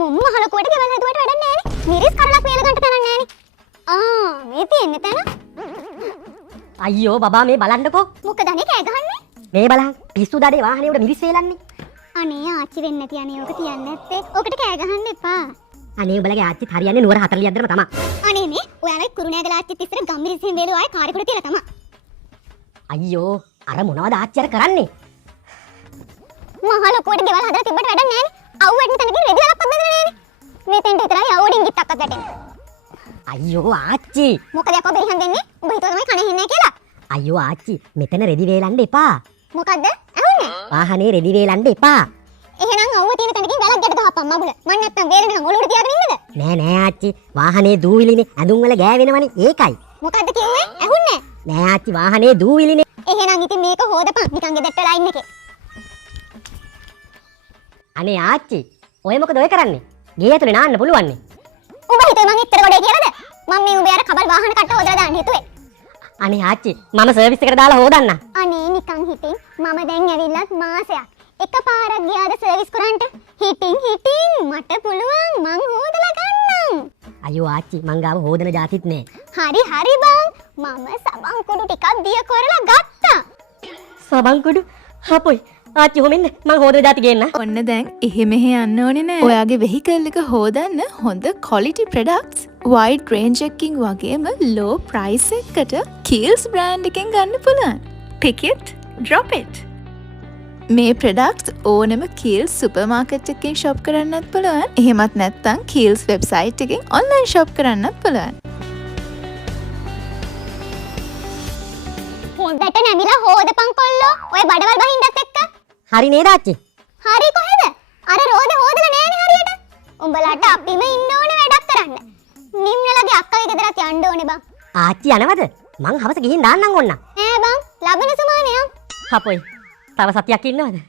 මොම්ම හලකුවට ගෙවල් හදුවට වැඩක් නෑනේ. මිරිස් කරලක් වේල ගන්න තැනක් නෑනේ. මේ තියෙන්නේ තැන. අයියෝ බබා මේ බලන්නකෝ. මොකද අනේ කෑ ගහන්නේ? මේ බලන්න පිස්සු දඩේ වාහනේ උඩ මිරිස් වේලන්නේ. අනේ ආච්චි වෙන්න තියන්නේ ඕක තියන්නේ නැත්තේ. ඕකට කෑ ගහන්න එපා. අනේ උඹලගේ ආච්චිත් හරියන්නේ නුවර 40 ක්දරම තමයි. අනේ මේ ඔයාලගේ කුරුණෑගල ආච්චිත් ඉස්සර ගම්මිරිස්සෙන් වේලු ආයේ කාරේකට තියලා තමයි. අයියෝ අර මොනවද ආච්චි අර කරන්නේ? මහ ලොකුවට ගෙවල් හදලා තිබ්බට වැඩක් නෑනේ. අවුවට තැනකින් රෙදි වලක් පොත් බෙදලා නෑනේ. මෙතෙන්ට විතරයි අවුඩින් ගිත්තක්වත් වැටෙන්නේ. අයියෝ ආච්චි. මොකද යකෝ බෙරිහන් දෙන්නේ? උඹ හිතුවා තමයි කණ හෙන්නේ කියලා. අයියෝ ආච්චි මෙතන රෙදි වේලන්න එපා. මොකද්ද? ඇහුන්නේ? වාහනේ රෙදි වේලන්න එපා. එහෙනම් අවුව තියෙන තැනකින් වැලක් ගැට ගහපන් මබුල. මං නැත්තම් වේරෙන නම් ඔලුවට තියාගෙන ඉන්නද? නෑ නෑ ආච්චි වාහනේ දූවිලිනේ ඇඳුම් වල ගෑවෙනවනේ ඒකයි. මොකද්ද කිව්වේ? ඇහුන්නේ? නෑ ආච්චි වාහනේ දූවිලිනේ. එහෙනම් ඉතින් මේක හොදපන් නිකන් ගෙදරට වෙලා ඉන්න එකේ. අනේ ආච්චි ඔය මොකද ඔය කරන්නේ? ගේ ඇතුලේ නාන්න පුළුවන්නේ. උඹ හිතුවේ මං එච්චර ගොඩේ කියලාද? මම මේ උඹේ අර කබල් වාහන කට්ට හොදලා දාන්න හිතුවේ. අනේ ආච්චි මම සර්විස් එකට දාලා හොදන්න. අනේ නිකන් හිතින් මම දැන් ඇවිල්ලත් මාසයක් එකපාරක් ගියාද සර්විස් කරන්න? හිතින් මට පුළුවන් මං හොදලා ගන්නම්. අයියෝ ආච්චි මං ගාව හොදන જાතිත් නෑ. හරි බං මම සබන් කුඩු ටිකක් දිය කරලා ගත්තා. සබන් කුඩු හපොයි ආච්චි හොමින්න මං හොදන જાති ගේන්න. ඔන්න දැන් එහෙ මෙහෙ යන්න ඕනේ නෑ. ඔයාගේ වෙහිකල් එක හොදන්න හොඳ quality products wide range එකකින් වගේම low price එකකට Kiehl's brand එකෙන් ගන්න පුළුවන්. Pick it, drop it. මේ products ඕනම Kiehl's supermarket එකකින් shop කරන්නත් පුළුවන්. එහෙමත් නැත්නම් Kiehl's website එකෙන් online shop කරන්නත් පුළුවන්. හොඳට නැමිලා හොදපන් කොල්ලෝ. ඔය බඩවල් බහින්නත් එක්ක. හරි නේද ආච්චි? හරි කොහෙද? අර රෝද හොදලා නෑනේ හරියට. උඹලට අපිම ඉන්න ඕනේ වැඩක් කරන්න. නිම්නලගේ අක්කගේ ගෙදරත් යන්න ඕනේ බං. ආච්චි යනවද? මං හවස ගිහින් දාන්නම් ඕන්න. නෑ බං ලබන සුමානේ යම්. හපොයි. තව සතියක් ඉන්නවද?